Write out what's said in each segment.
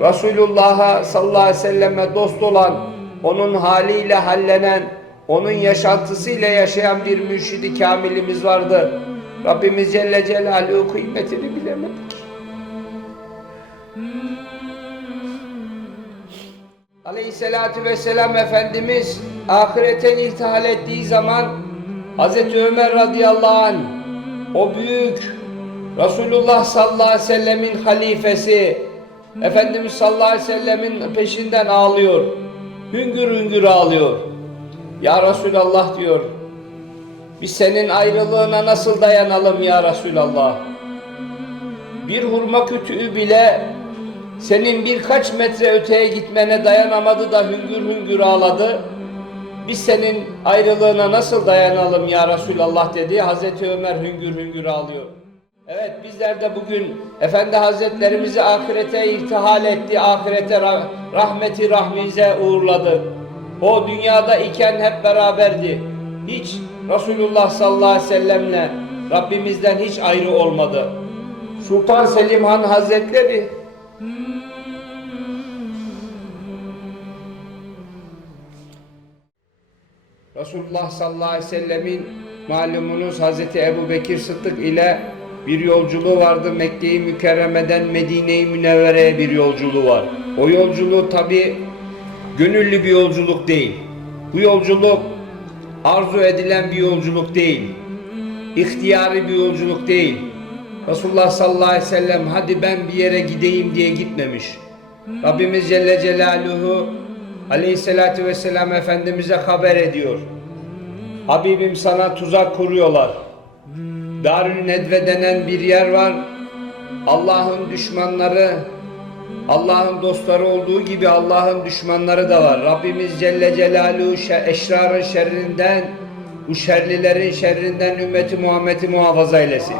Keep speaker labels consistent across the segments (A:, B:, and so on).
A: Resulullah'a sallallahu aleyhi ve selleme dost olan, onun haliyle hallenen, onun yaşantısıyla yaşayan bir mürşidi kamilimiz vardı. Rabbimiz Celle Celaluhu kıymetini bilemedik. Aleyhissalatü vesselam Efendimiz ahirete irtihal ettiği zaman Hazreti Ömer radıyallahu anh o büyük Resulullah sallallahu aleyhi ve sellemin halifesi Efendimiz sallallahu aleyhi ve sellemin peşinden ağlıyor. Hüngür hüngür ağlıyor. Ya Resulallah diyor. Biz senin ayrılığına nasıl dayanalım ya Resulallah? Bir hurma kütüğü bile senin birkaç metre öteye gitmene dayanamadı da hüngür hüngür ağladı. Biz senin ayrılığına nasıl dayanalım ya Resulallah dedi. Hazreti Ömer hüngür hüngür ağlıyor. Evet bizler de bugün Efendi Hazretlerimizi ahirete irtihal etti. Ahirete rah- rahmeti rahmize uğurladı. O dünyada iken hep beraberdi. Hiç Resulullah sallallahu aleyhi ve sellemle Rabbimizden hiç ayrı olmadı. Sultan Selim Han Hazretleri Resulullah sallallahu aleyhi ve sellemin malumunuz Hazreti Ebu Bekir Sıddık ile bir yolculuğu vardı. Mekke-i Mükerreme'den Medine-i Münevvere'ye bir yolculuğu var. O yolculuğu tabi gönüllü bir yolculuk değil. Bu yolculuk arzu edilen bir yolculuk değil. İhtiyari bir yolculuk değil. Resulullah sallallahu aleyhi ve sellem hadi ben bir yere gideyim diye gitmemiş. Rabbimiz Celle Celaluhu Aleyhisselatü Vesselam Efendimiz'e haber ediyor. Habibim sana tuzak kuruyorlar. Darül Nedve denen bir yer var. Allah'ın düşmanları, Allah'ın dostları olduğu gibi Allah'ın düşmanları da var. Rabbimiz Celle Celaluhu eşrarın şerrinden, bu şerlilerin şerrinden ümmeti Muhammed'i muhafaza eylesin.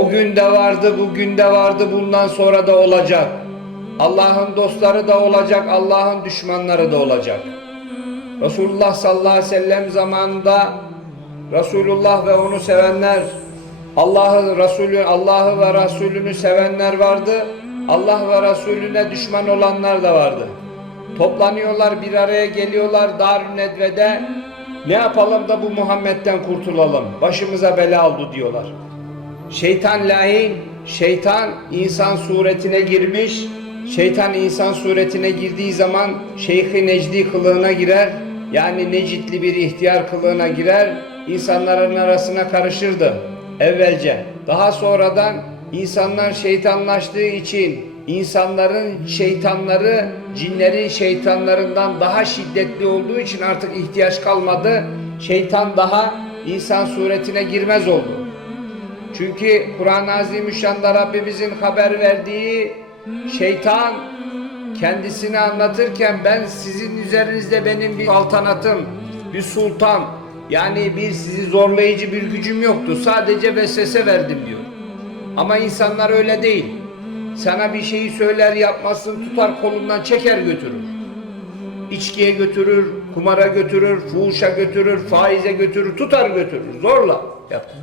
A: O gün de vardı, bugün de vardı, bundan sonra da olacak. Allah'ın dostları da olacak, Allah'ın düşmanları da olacak. Resulullah sallallahu aleyhi ve sellem zamanında Resulullah ve onu sevenler, Allah'ı Resulü, Allah'ı ve Resulünü sevenler vardı. Allah ve Resulüne düşman olanlar da vardı. Toplanıyorlar, bir araya geliyorlar Darül Nedve'de. Ne yapalım da bu Muhammed'den kurtulalım? Başımıza bela oldu diyorlar. Şeytan lain, şeytan insan suretine girmiş. Şeytan insan suretine girdiği zaman Şeyh-i Necdi kılığına girer. Yani Necitli bir ihtiyar kılığına girer. İnsanların arasına karışırdı evvelce. Daha sonradan insanlar şeytanlaştığı için insanların şeytanları cinlerin şeytanlarından daha şiddetli olduğu için artık ihtiyaç kalmadı. Şeytan daha insan suretine girmez oldu. Çünkü Kur'an-ı Azimüşşan'da Rabbimizin haber verdiği şeytan kendisini anlatırken ben sizin üzerinizde benim bir saltanatım, bir sultan yani bir sizi zorlayıcı bir gücüm yoktu. Sadece vesvese verdim diyor. Ama insanlar öyle değil. Sana bir şeyi söyler yapmazsın tutar kolundan çeker götürür. İçkiye götürür, kumara götürür, fuhuşa götürür, faize götürür, tutar götürür. Zorla yapar.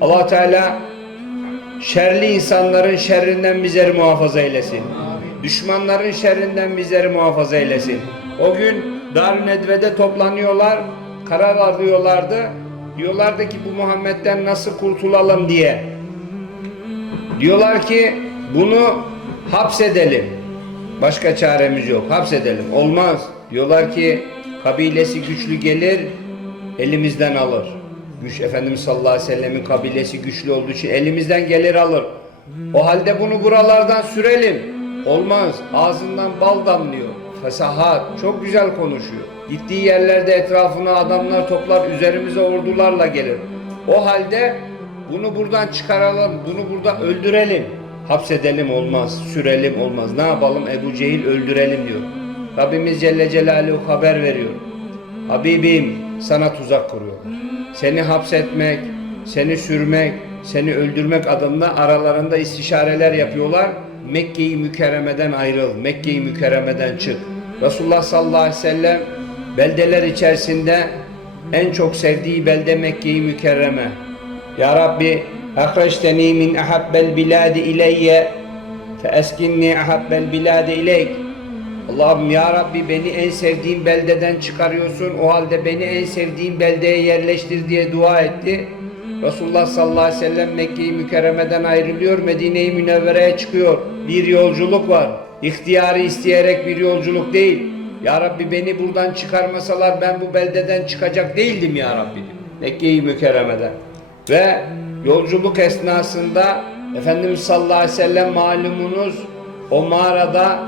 A: allah Teala şerli insanların şerrinden bizleri muhafaza eylesin. Düşmanların şerrinden bizleri muhafaza eylesin. O gün Darül Nedve'de toplanıyorlar, karar alıyorlardı. Diyorlardı ki bu Muhammed'den nasıl kurtulalım diye. Diyorlar ki bunu hapsedelim. Başka çaremiz yok. Hapsedelim. Olmaz. Diyorlar ki kabilesi güçlü gelir, elimizden alır. Güç Efendimiz sallallahu aleyhi ve sellemin kabilesi güçlü olduğu için elimizden gelir alır. O halde bunu buralardan sürelim. Olmaz. Ağzından bal damlıyor. Fesahat. Çok güzel konuşuyor. Gittiği yerlerde etrafına adamlar toplar, üzerimize ordularla gelir. O halde bunu buradan çıkaralım, bunu burada öldürelim. Hapsedelim olmaz, sürelim olmaz. Ne yapalım? Ebu Cehil öldürelim diyor. Rabbimiz Celle Celaluhu haber veriyor. Habibim sana tuzak kuruyorlar. Seni hapsetmek, seni sürmek, seni öldürmek adına aralarında istişareler yapıyorlar. Mekke-i Mükerreme'den ayrıl, Mekke-i Mükerreme'den çık. Resulullah sallallahu aleyhi ve sellem beldeler içerisinde en çok sevdiği belde Mekke-i Mükerreme. Ya Rabbi ahreçteni min ahabbel biladi ileyye fe eskinni ahabbel biladi ileyk. Allah'ım ya Rabbi beni en sevdiğim beldeden çıkarıyorsun. O halde beni en sevdiğim beldeye yerleştir diye dua etti. Resulullah sallallahu aleyhi ve sellem Mekke-i Mükerreme'den ayrılıyor. Medine-i Münevvere'ye çıkıyor. Bir yolculuk var. İhtiyarı isteyerek bir yolculuk değil. Ya Rabbi beni buradan çıkarmasalar ben bu beldeden çıkacak değildim ya Rabbi. Mekke-i Mükerreme'den. Ve yolculuk esnasında Efendimiz sallallahu aleyhi ve sellem malumunuz o mağarada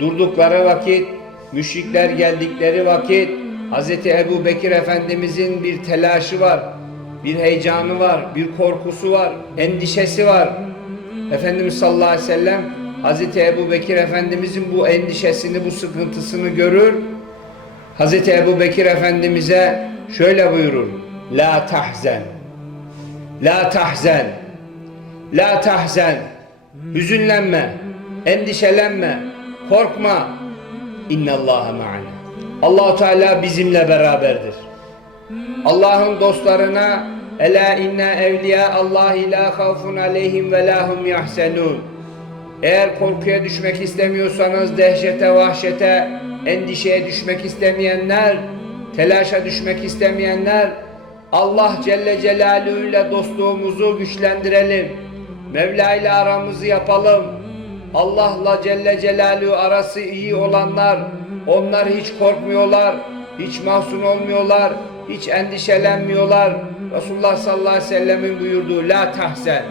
A: durdukları vakit, müşrikler geldikleri vakit Hz. Ebu Bekir Efendimizin bir telaşı var, bir heyecanı var, bir korkusu var, endişesi var. Efendimiz sallallahu aleyhi ve sellem Hz. Ebu Bekir Efendimizin bu endişesini, bu sıkıntısını görür. Hz. Ebu Bekir Efendimiz'e şöyle buyurur. La tahzen. La tahzen. La tahzen. Hüzünlenme. Endişelenme. Korkma. İnnallâhe ma'ana. Allahu Teala bizimle beraberdir. Allah'ın dostlarına Ela inna evliya Allah la havfun aleyhim ve la hum yahsenun. Eğer korkuya düşmek istemiyorsanız dehşete, vahşete, endişeye düşmek istemeyenler, telaşa düşmek istemeyenler Allah Celle Celaluhu ile dostluğumuzu güçlendirelim. Mevla ile aramızı yapalım. Allah'la Celle Celaluhu arası iyi olanlar, onlar hiç korkmuyorlar, hiç mahzun olmuyorlar, hiç endişelenmiyorlar. Resulullah sallallahu aleyhi ve sellemin buyurduğu la tahzen,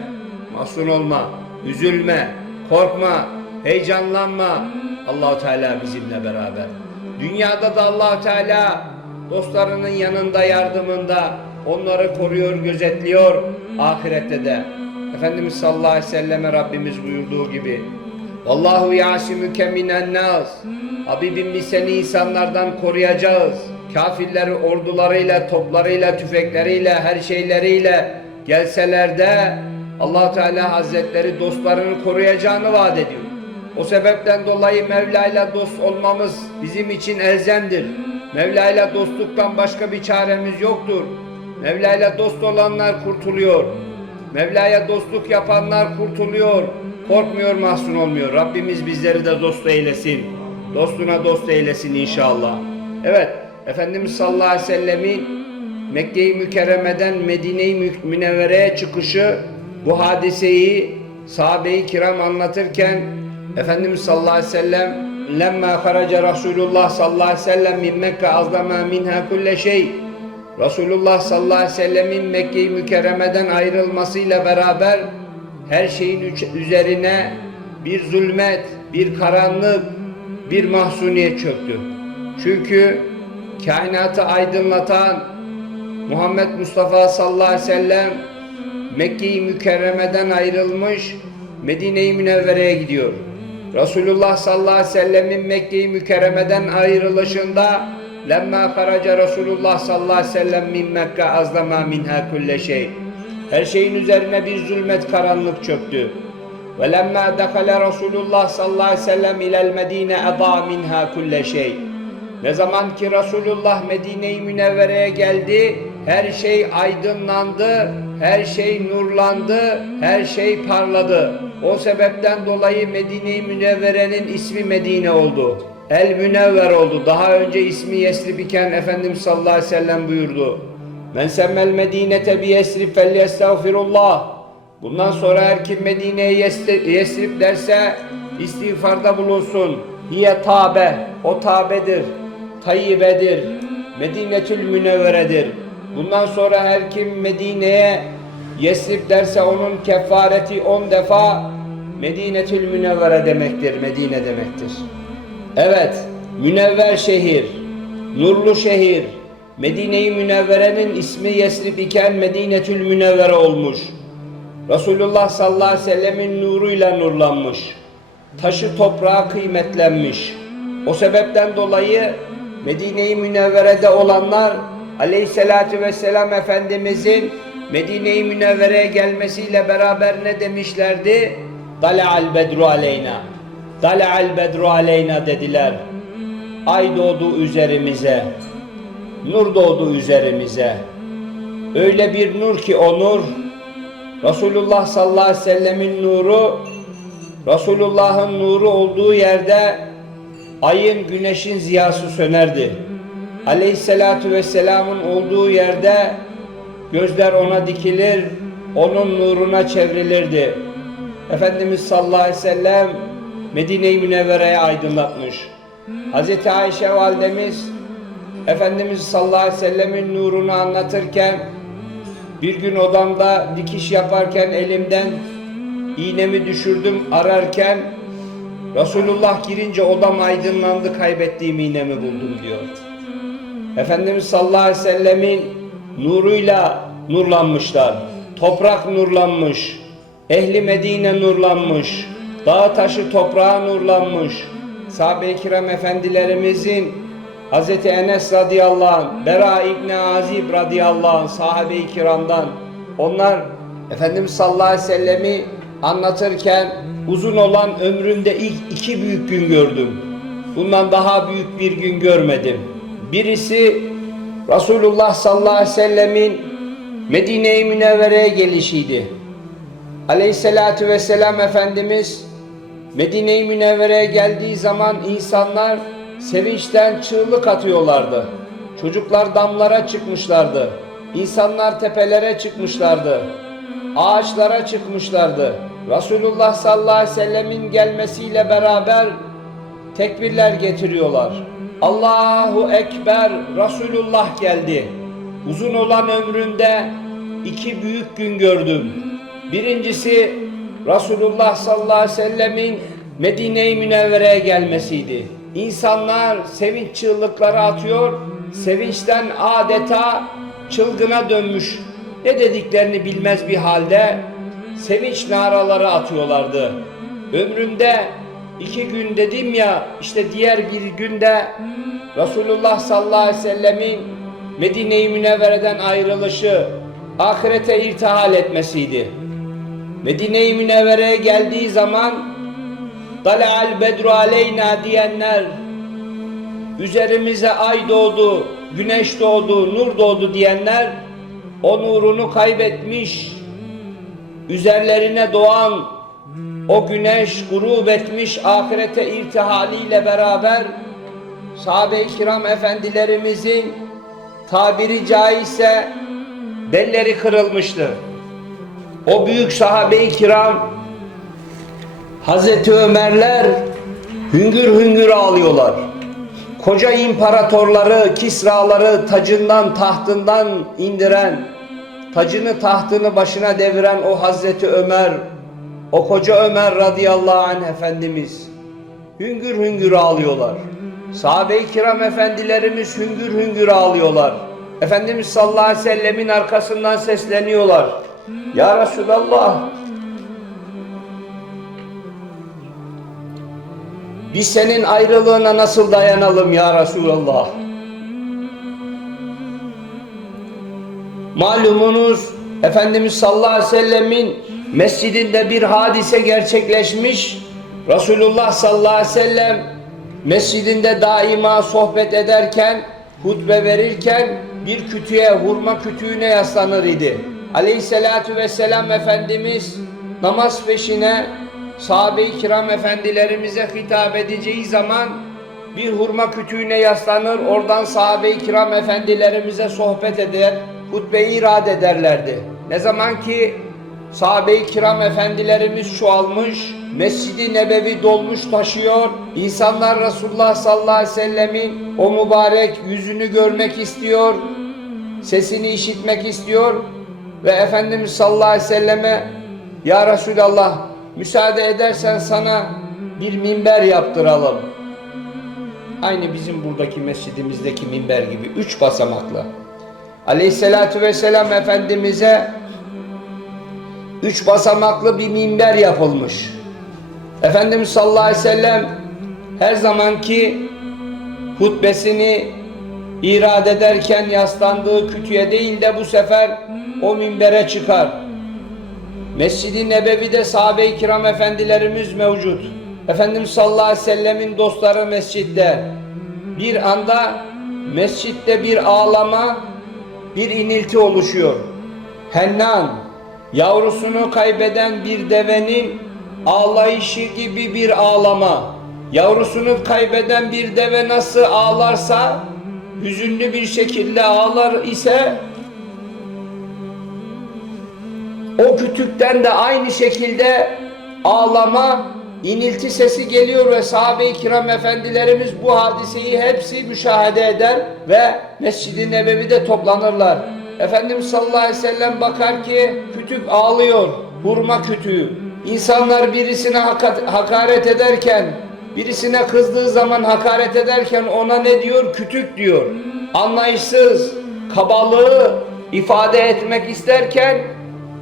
A: mahzun olma, üzülme, korkma, heyecanlanma. Allahu Teala bizimle beraber. Dünyada da Allahu Teala dostlarının yanında, yardımında onları koruyor, gözetliyor. Ahirette de Efendimiz sallallahu aleyhi ve selleme Rabbimiz buyurduğu gibi Allahu yasimüke minen nas. Habibim biz seni insanlardan koruyacağız. Kafirleri ordularıyla, toplarıyla, tüfekleriyle, her şeyleriyle gelseler de allah Teala Hazretleri dostlarını koruyacağını vaat ediyor. O sebepten dolayı Mevla ile dost olmamız bizim için elzemdir. Mevla ile dostluktan başka bir çaremiz yoktur. Mevla ile dost olanlar kurtuluyor. Mevla'ya dostluk yapanlar kurtuluyor. Korkmuyor, mahzun olmuyor. Rabbimiz bizleri de dost eylesin. Dostuna dost eylesin inşallah. Evet, Efendimiz sallallahu aleyhi ve sellemin Mekke-i Mükerreme'den Medine-i Münevvere'ye çıkışı bu hadiseyi sahabe-i kiram anlatırken Efendimiz sallallahu aleyhi ve sellem lemma haraca Resulullah sallallahu aleyhi ve sellem min Mekke azlama minha kulle şey Resulullah sallallahu aleyhi ve sellemin Mekke-i Mükerreme'den ayrılmasıyla beraber her şeyin üzerine bir zulmet, bir karanlık, bir mahzuniyet çöktü. Çünkü kainatı aydınlatan Muhammed Mustafa sallallahu aleyhi ve sellem Mekke-i Mükerreme'den ayrılmış Medine-i Münevvere'ye gidiyor. Resulullah sallallahu aleyhi ve sellemin Mekke-i Mükerreme'den ayrılışında lemma karaca Resulullah sallallahu aleyhi ve sellem min Mekke azlama minha kulle şey. Her şeyin üzerine bir zulmet karanlık çöktü. Ve lemma dakale Resulullah sallallahu aleyhi ve sellem ilel Medine eda minha kulle şey. Ne zaman ki Resulullah Medine-i Münevvere'ye geldi, her şey aydınlandı, her şey nurlandı, her şey parladı. O sebepten dolayı Medine-i Münevvere'nin ismi Medine oldu. El Münevver oldu. Daha önce ismi Yesrib iken Efendimiz sallallahu aleyhi ve sellem buyurdu. Men semmel medinete bi Yesrib fel yestağfirullah. Bundan sonra her kim Medine'ye Yesrib derse istiğfarda bulunsun. Hiye tabe, o tabedir, tayyibedir, Medinetül Münevveredir. Bundan sonra her kim Medine'ye Yesrib derse onun kefareti on defa Medinetül Münevvere demektir, Medine demektir. Evet, münevver şehir, nurlu şehir, Medine-i Münevvere'nin ismi Yesrib iken Medinetül Münevvere olmuş. Resulullah sallallahu aleyhi ve sellemin nuruyla nurlanmış. Taşı toprağa kıymetlenmiş. O sebepten dolayı Medine-i Münevvere'de olanlar aleyhissalatü vesselam Efendimizin Medine-i Münevvere'ye gelmesiyle beraber ne demişlerdi? Dale'al bedru aleyna. Dale'al bedru aleyna dediler. Ay doğdu üzerimize. Nur doğdu üzerimize. Öyle bir nur ki o nur Resulullah sallallahu aleyhi ve sellemin nuru Resulullah'ın nuru olduğu yerde ayın güneşin ziyası sönerdi. Aleyhisselatu vesselamın olduğu yerde gözler ona dikilir, onun nuruna çevrilirdi. Efendimiz sallallahu aleyhi ve sellem Medine-i Münevvere'ye aydınlatmış. Hz. Ayşe validemiz Efendimiz sallallahu aleyhi ve sellemin nurunu anlatırken bir gün odamda dikiş yaparken elimden iğnemi düşürdüm ararken Resulullah girince odam aydınlandı kaybettiğim iğnemi buldum diyor. Efendimiz sallallahu aleyhi ve sellemin nuruyla nurlanmışlar. Toprak nurlanmış. Ehli Medine nurlanmış. Dağ taşı toprağa nurlanmış. Sahabe-i kiram efendilerimizin Hz. Enes radıyallahu anh, Bera İbni Azib radıyallahu anh, sahabe-i kiramdan onlar Efendimiz sallallahu aleyhi ve sellemi anlatırken uzun olan ömrümde ilk iki büyük gün gördüm. Bundan daha büyük bir gün görmedim. Birisi Resulullah sallallahu aleyhi ve sellemin Medine-i Münevvere'ye gelişiydi. Aleyhissalatü vesselam Efendimiz Medine-i Münevvere'ye geldiği zaman insanlar sevinçten çığlık atıyorlardı. Çocuklar damlara çıkmışlardı. İnsanlar tepelere çıkmışlardı. Ağaçlara çıkmışlardı. Resulullah sallallahu aleyhi ve sellemin gelmesiyle beraber tekbirler getiriyorlar. Allahu Ekber Resulullah geldi. Uzun olan ömründe iki büyük gün gördüm. Birincisi Resulullah sallallahu aleyhi ve sellemin Medine-i Münevvere'ye gelmesiydi. İnsanlar sevinç çığlıkları atıyor, sevinçten adeta çılgına dönmüş. Ne dediklerini bilmez bir halde sevinç naraları atıyorlardı. Ömrümde iki gün dedim ya işte diğer bir günde Resulullah sallallahu aleyhi ve sellemin Medine-i Münevvere'den ayrılışı, ahirete irtihal etmesiydi. Medine-i Münevvere'ye geldiği zaman Dala'al bedru aleyna diyenler üzerimize ay doğdu, güneş doğdu, nur doğdu diyenler o nurunu kaybetmiş, üzerlerine doğan o güneş grup etmiş ahirete irtihaliyle beraber sahabe-i kiram efendilerimizin tabiri caizse belleri kırılmıştı. O büyük sahabe-i kiram Hazreti Ömerler hüngür hüngür ağlıyorlar. Koca imparatorları, Kisraları tacından, tahtından indiren, tacını, tahtını başına deviren o Hazreti Ömer, o koca Ömer radıyallahu anh Efendimiz hüngür hüngür ağlıyorlar. Sahabe-i kiram efendilerimiz hüngür hüngür ağlıyorlar. Efendimiz sallallahu aleyhi ve sellemin arkasından sesleniyorlar. Ya Resulallah Biz senin ayrılığına nasıl dayanalım ya Resulallah? Malumunuz Efendimiz sallallahu aleyhi ve sellemin mescidinde bir hadise gerçekleşmiş. Resulullah sallallahu aleyhi ve sellem mescidinde daima sohbet ederken, hutbe verirken bir kütüğe, hurma kütüğüne yaslanır idi. Aleyhissalatu vesselam Efendimiz namaz peşine sahabe-i kiram efendilerimize hitap edeceği zaman bir hurma kütüğüne yaslanır, oradan sahabe-i kiram efendilerimize sohbet eder, hutbeyi irad ederlerdi. Ne zaman ki sahabe-i kiram efendilerimiz çoğalmış, Mescid-i Nebevi dolmuş taşıyor, insanlar Resulullah sallallahu aleyhi ve sellemin o mübarek yüzünü görmek istiyor, sesini işitmek istiyor ve Efendimiz sallallahu aleyhi ve selleme Ya Resulallah müsaade edersen sana bir minber yaptıralım. Aynı bizim buradaki mescidimizdeki minber gibi üç basamaklı. Aleyhissalatü vesselam Efendimiz'e üç basamaklı bir minber yapılmış. Efendimiz sallallahu aleyhi ve sellem her zamanki hutbesini irad ederken yaslandığı kütüye değil de bu sefer o minbere çıkar. Mescid-i Nebevi'de sahabe-i kiram efendilerimiz mevcut. Efendimiz sallallahu aleyhi ve sellemin dostları mescitte. Bir anda mescitte bir ağlama, bir inilti oluşuyor. Hennan, yavrusunu kaybeden bir devenin ağlayışı gibi bir ağlama. Yavrusunu kaybeden bir deve nasıl ağlarsa, hüzünlü bir şekilde ağlar ise, o kütükten de aynı şekilde ağlama, inilti sesi geliyor ve sahabe-i kiram efendilerimiz bu hadiseyi hepsi müşahede eder ve Mescid-i Nebevi'de toplanırlar. Efendimiz sallallahu aleyhi ve sellem bakar ki kütük ağlıyor, hurma kütüğü. İnsanlar birisine haka- hakaret ederken, birisine kızdığı zaman hakaret ederken ona ne diyor? Kütük diyor. Anlayışsız, kabalığı ifade etmek isterken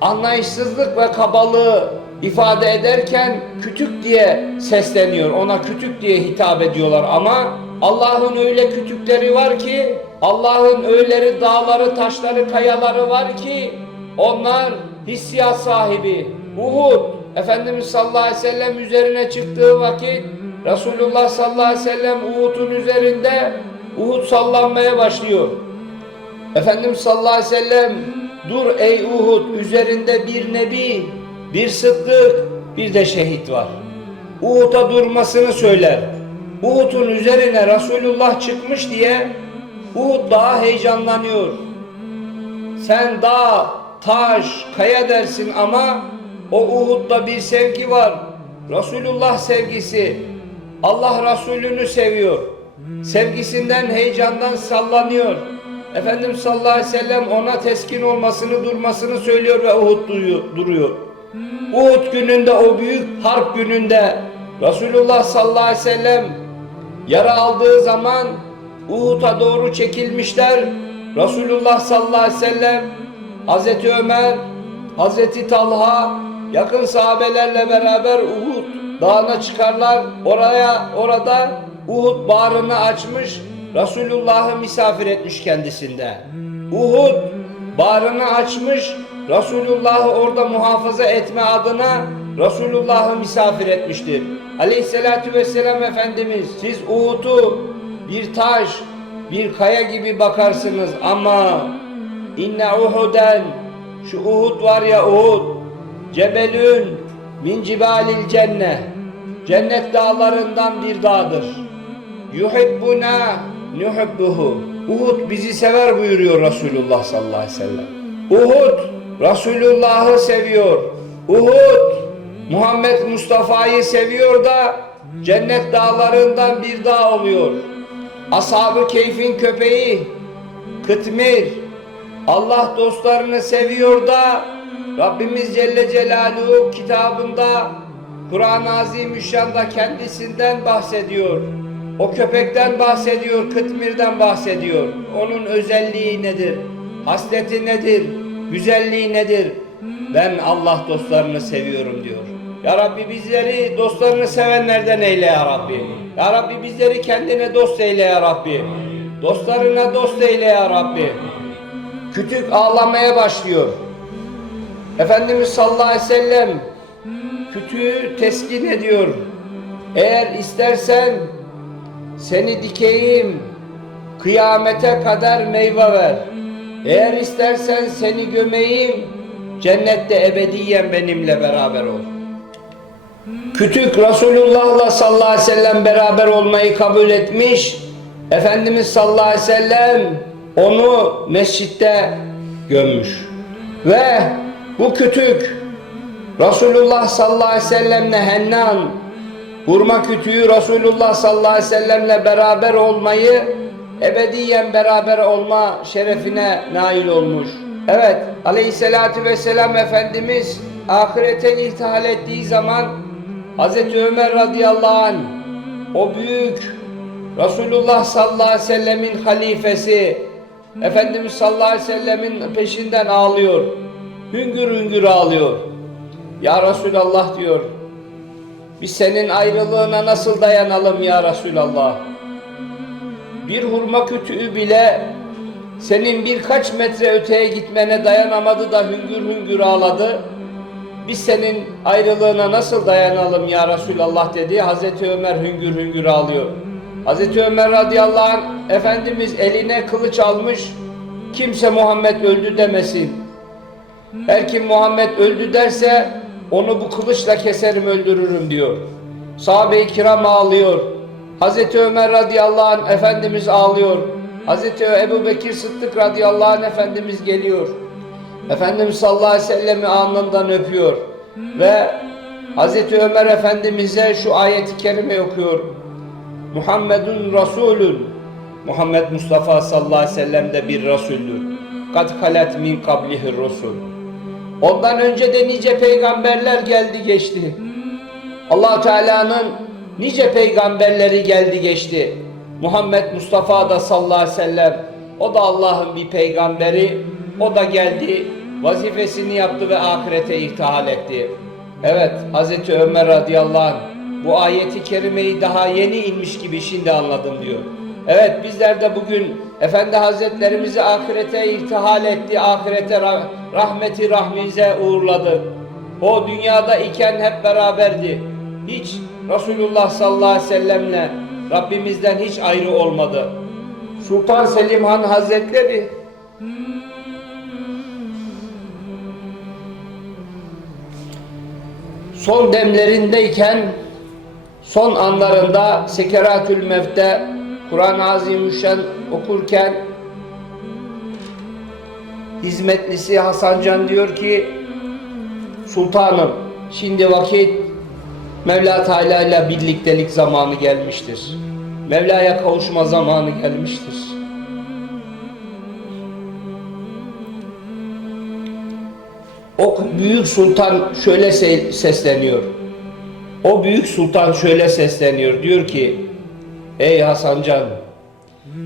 A: anlayışsızlık ve kabalığı ifade ederken kütük diye sesleniyor. Ona kütük diye hitap ediyorlar ama Allah'ın öyle kütükleri var ki Allah'ın öyleri dağları, taşları, kayaları var ki onlar hissiyat sahibi. Uhud Efendimiz sallallahu aleyhi ve sellem üzerine çıktığı vakit Resulullah sallallahu aleyhi ve sellem Uhud'un üzerinde Uhud sallanmaya başlıyor. Efendimiz sallallahu aleyhi ve sellem dur ey Uhud üzerinde bir nebi, bir sıddık, bir de şehit var. Uhud'a durmasını söyler. Uhud'un üzerine Resulullah çıkmış diye Uhud daha heyecanlanıyor. Sen dağ, taş, kaya dersin ama o Uhud'da bir sevgi var. Resulullah sevgisi. Allah Resulünü seviyor. Sevgisinden, heyecandan sallanıyor. Efendimiz sallallahu aleyhi ve sellem ona teskin olmasını, durmasını söylüyor ve Uhud duruyor. Uhud gününde, o büyük harp gününde Resulullah sallallahu aleyhi ve sellem yara aldığı zaman Uhud'a doğru çekilmişler. Resulullah sallallahu aleyhi ve sellem Hazreti Ömer, Hazreti Talha yakın sahabelerle beraber Uhud dağına çıkarlar. Oraya orada Uhud bağrını açmış. Resulullah'ı misafir etmiş kendisinde. Uhud bağrını açmış. Resulullah'ı orada muhafaza etme adına Resulullah'ı misafir etmiştir. Aleyhissalatü vesselam Efendimiz siz Uhud'u bir taş, bir kaya gibi bakarsınız ama inne Uhud'en şu Uhud var ya Uhud cebelün min cibalil cennet cennet dağlarından bir dağdır. Yuhibbuna nuhibbuhu. Uhud bizi sever buyuruyor Resulullah sallallahu aleyhi ve sellem. Uhud Resulullah'ı seviyor. Uhud Muhammed Mustafa'yı seviyor da cennet dağlarından bir dağ oluyor. Ashab-ı Keyf'in köpeği Kıtmir Allah dostlarını seviyor da Rabbimiz Celle Celaluhu kitabında Kur'an-ı Azimüşşan'da kendisinden bahsediyor. O köpekten bahsediyor, Kıtmir'den bahsediyor. Onun özelliği nedir? Hasleti nedir? Güzelliği nedir? Ben Allah dostlarını seviyorum diyor. Ya Rabbi bizleri dostlarını sevenlerden eyle ya Rabbi. Ya Rabbi bizleri kendine dost eyle ya Rabbi. Dostlarına dost eyle ya Rabbi. Kütük ağlamaya başlıyor. Efendimiz sallallahu aleyhi ve sellem kütüğü teskin ediyor. Eğer istersen seni dikeyim, kıyamete kadar meyve ver. Eğer istersen seni gömeyim, cennette ebediyen benimle beraber ol. Kütük Resulullah'la sallallahu aleyhi ve sellem beraber olmayı kabul etmiş. Efendimiz sallallahu aleyhi ve sellem onu mescitte gömmüş. Ve bu kütük Resulullah sallallahu aleyhi ve sellemle hennan hurma kütüğü Resulullah sallallahu aleyhi ve sellemle beraber olmayı ebediyen beraber olma şerefine nail olmuş. Evet aleyhissalatü vesselam Efendimiz ahirete irtihal ettiği zaman Hazreti Ömer radıyallahu anh o büyük Resulullah sallallahu aleyhi ve sellemin halifesi Efendimiz sallallahu aleyhi ve sellemin peşinden ağlıyor. Hüngür hüngür ağlıyor. Ya Resulallah diyor. Biz senin ayrılığına nasıl dayanalım ya Resulallah? Bir hurma kütüğü bile senin birkaç metre öteye gitmene dayanamadı da hüngür hüngür ağladı. Biz senin ayrılığına nasıl dayanalım ya Resulallah dedi. Hazreti Ömer hüngür hüngür ağlıyor. Hazreti Ömer radıyallahu anh Efendimiz eline kılıç almış. Kimse Muhammed öldü demesin. Her kim Muhammed öldü derse Onu bu kılıçla keserim öldürürüm diyor. Sahabe-i kiram ağlıyor. Hazreti Ömer radıyallahu anh Efendimiz ağlıyor. Hazreti Ebu Bekir Sıddık radıyallahu anh Efendimiz geliyor. Efendimiz sallallahu aleyhi ve sellem'i alnından öpüyor. Ve Hazreti Ömer Efendimiz'e şu ayeti kerime okuyor. Muhammedun Resulün Muhammed Mustafa sallallahu aleyhi ve sellem de bir Resuldür. Kad kalet min kablihir Resul. Ondan önce de nice peygamberler geldi geçti. allah Teala'nın nice peygamberleri geldi geçti. Muhammed Mustafa da sallallahu aleyhi ve sellem o da Allah'ın bir peygamberi. O da geldi vazifesini yaptı ve ahirete ihtihal etti. Evet Hazreti Ömer radıyallahu anh bu ayeti kerimeyi daha yeni inmiş gibi şimdi anladım diyor. Evet bizler de bugün Efendi Hazretlerimizi ahirete ihtihal etti, ahirete rah- rahmeti rahmize uğurladı. O dünyada iken hep beraberdi. Hiç Resulullah sallallahu aleyhi ve sellemle Rabbimizden hiç ayrı olmadı. Sultan Selim Han Hazretleri son demlerindeyken son anlarında Sekeratül Mevt'te Kur'an-ı Azimüşşan okurken hizmetlisi Hasan Can diyor ki Sultanım şimdi vakit Mevla Teala ile birliktelik zamanı gelmiştir. Mevla'ya kavuşma zamanı gelmiştir. O büyük sultan şöyle se- sesleniyor. O büyük sultan şöyle sesleniyor. Diyor ki Ey Hasancan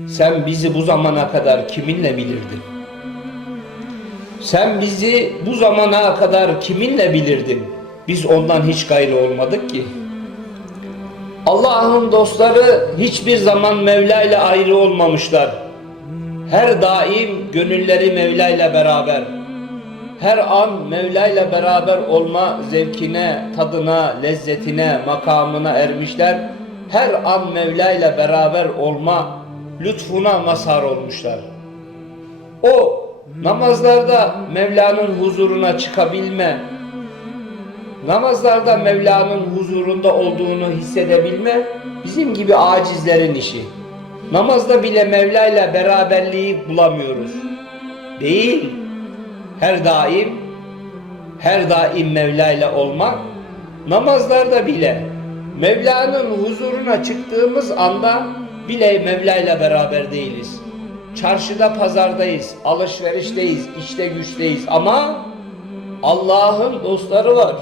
A: sen bizi bu zamana kadar kiminle bilirdin? Sen bizi bu zamana kadar kiminle bilirdin? Biz ondan hiç gayrı olmadık ki. Allah'ın dostları hiçbir zaman Mevla ile ayrı olmamışlar. Her daim gönülleri Mevla ile beraber. Her an Mevla ile beraber olma zevkine, tadına, lezzetine, makamına ermişler. Her an Mevla ile beraber olma lütfuna mazhar olmuşlar. O namazlarda Mevla'nın huzuruna çıkabilme, namazlarda Mevla'nın huzurunda olduğunu hissedebilme bizim gibi acizlerin işi. Namazda bile Mevla ile beraberliği bulamıyoruz. Değil, her daim, her daim Mevla ile olmak, namazlarda bile Mevla'nın huzuruna çıktığımız anda bile Mevla ile beraber değiliz. Çarşıda pazardayız, alışverişteyiz, işte güçteyiz ama Allah'ın dostları var.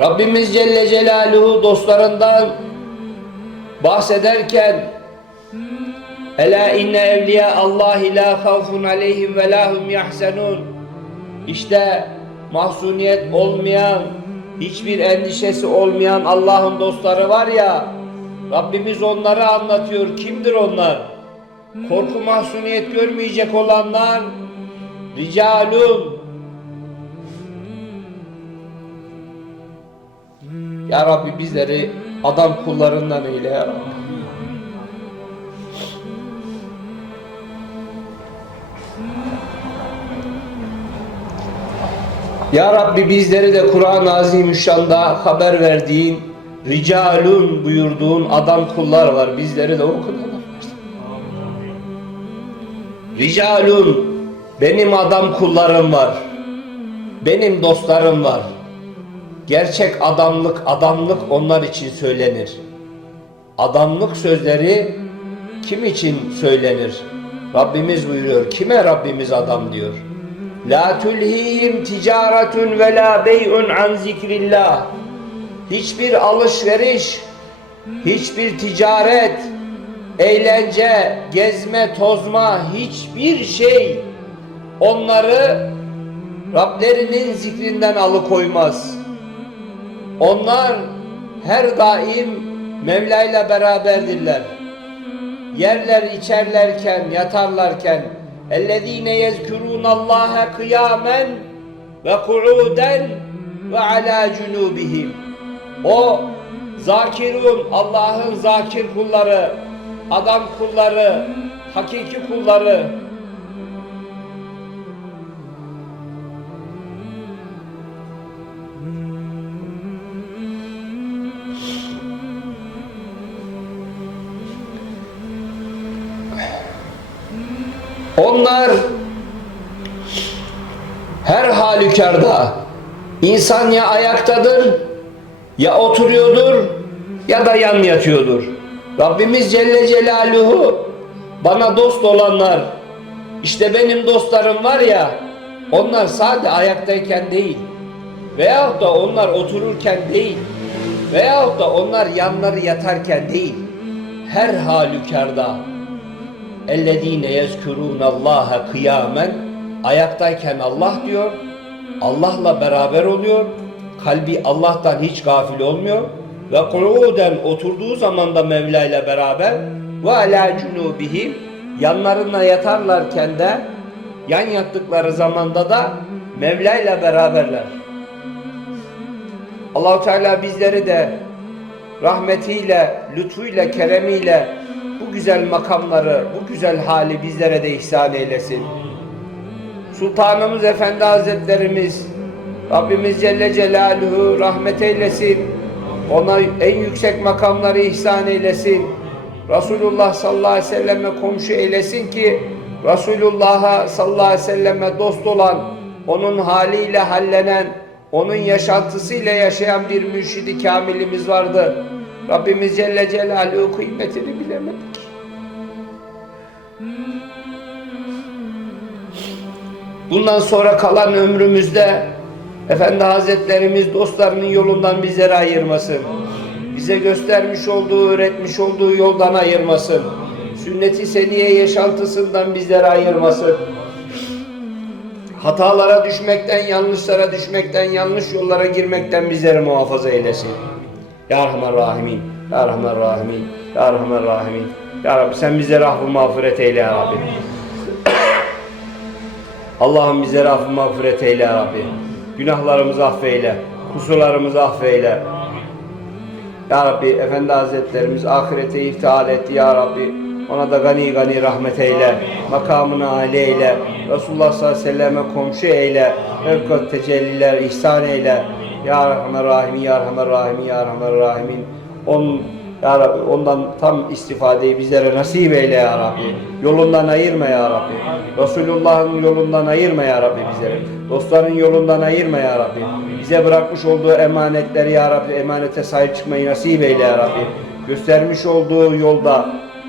A: Rabbimiz Celle Celaluhu dostlarından bahsederken Ela inne evliya Allah la havfun aleyhim ve lahum yahzenun İşte mahzuniyet olmayan, hiçbir endişesi olmayan Allah'ın dostları var ya Rabbimiz onları anlatıyor. Kimdir onlar? Korku mahzuniyet görmeyecek olanlar ricalun Ya Rabbi bizleri adam kullarından eyle ya Rabbi. Ya Rabbi bizleri de Kur'an-ı Azimüşşan'da haber verdiğin, ricalun buyurduğun adam kullar var. Bizleri de o kullar. Ricalun, benim adam kullarım var. Benim dostlarım var. Gerçek adamlık, adamlık onlar için söylenir. Adamlık sözleri kim için söylenir? Rabbimiz buyuruyor. Kime Rabbimiz adam diyor? La tulhihim ticaretun ve la bey'un an zikrillah. Hiçbir alışveriş, hiçbir ticaret, eğlence, gezme, tozma, hiçbir şey onları Rablerinin zikrinden alıkoymaz. Onlar her daim Mevla ile beraberdirler. Yerler içerlerken, yatarlarken اَلَّذ۪ينَ يَذْكُرُونَ اللّٰهَ قِيَامًا وَقُعُودًا وَعَلَى جُنُوبِهِمْ O zakirun, Allah'ın zakir kulları, adam kulları hakiki kulları Onlar her halükarda insan ya ayaktadır ya oturuyordur ya da yan yatıyordur. Rabbimiz Celle Celaluhu bana dost olanlar işte benim dostlarım var ya onlar sadece ayaktayken değil veyahut da onlar otururken değil veyahut da onlar yanları yatarken değil her halükarda اَلَّذ۪ينَ يَذْكُرُونَ اللّٰهَ kıyamen Ayaktayken Allah diyor, Allah'la beraber oluyor, kalbi Allah'tan hiç gafil olmuyor ve kuuden oturduğu zaman da Mevla ile beraber ve ala cunubihim yanlarına yatarlarken de yan yattıkları zamanda da Mevla ile beraberler. Allahu Teala bizleri de rahmetiyle, lütfuyla, keremiyle bu güzel makamları, bu güzel hali bizlere de ihsan eylesin. Sultanımız Efendi Hazretlerimiz, Rabbimiz Celle Celaluhu rahmet eylesin. Ona en yüksek makamları ihsan eylesin. Resulullah sallallahu aleyhi ve selleme komşu eylesin ki Resulullah'a sallallahu aleyhi ve selleme dost olan, onun haliyle hallenen, onun yaşantısıyla yaşayan bir mürşidi kamilimiz vardı. Rabbimiz Celle Celaluhu kıymetini bilemedik. Bundan sonra kalan ömrümüzde Efendi Hazretlerimiz dostlarının yolundan bizleri ayırmasın. Bize göstermiş olduğu, öğretmiş olduğu yoldan ayırmasın. Sünnet-i seniye yaşantısından bizleri ayırmasın. Hatalara düşmekten, yanlışlara düşmekten, yanlış yollara girmekten bizleri muhafaza eylesin. Ya Rahman Rahimin, Ya Rahman Rahimin, Ya Rahman Rahimin. Ya Rabbi sen bize rahmı mağfiret eyle Ya Rabbi. Allah'ım bize rahmı mağfiret eyle Ya Rabbi. Günahlarımızı affeyle, kusurlarımızı affeyle. Ya Rabbi Efendi Hazretlerimiz ahirete iftihar etti Ya Rabbi. Ona da gani gani rahmet eyle. Makamını âli eyle. Resulullah sallallahu aleyhi ve selleme komşu eyle. Mevkat tecelliler ihsan eyle. Ya Rahman Rahim, Ya Rahman Rahim, Ya Rahman Rahimin. Onun ya Rabbi ondan tam istifadeyi bizlere nasip eyle ya Rabbi. Yolundan ayırma ya Rabbi. Resulullah'ın yolundan ayırma ya Rabbi bizleri. Dostların yolundan ayırma ya Rabbi. Bize bırakmış olduğu emanetleri ya Rabbi emanete sahip çıkmayı nasip eyle ya Rabbi. Göstermiş olduğu yolda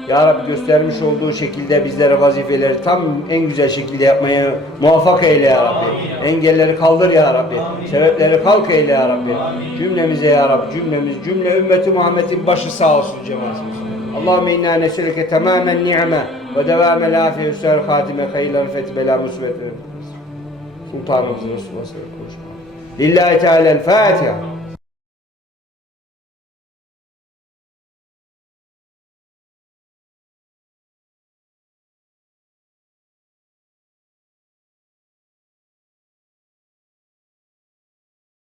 A: ya Rabbi göstermiş olduğu şekilde bizlere vazifeleri tam en güzel şekilde yapmaya muvaffak eyle ya Rabbi. Engelleri kaldır ya Rabbi. Sebepleri kalk eyle ya Rabbi. Cümlemize ya Rabbi cümlemiz cümle ümmeti Muhammed'in başı sağ olsun cemaatimiz. Allahümme inna neselike tamamen ni'me ve devamel afiye hüsnel hatime hayırlar fethi bela musibet Sultanımızın Resulullah sallallahu aleyhi ve sellem. Lillahi Teala'l Fatiha.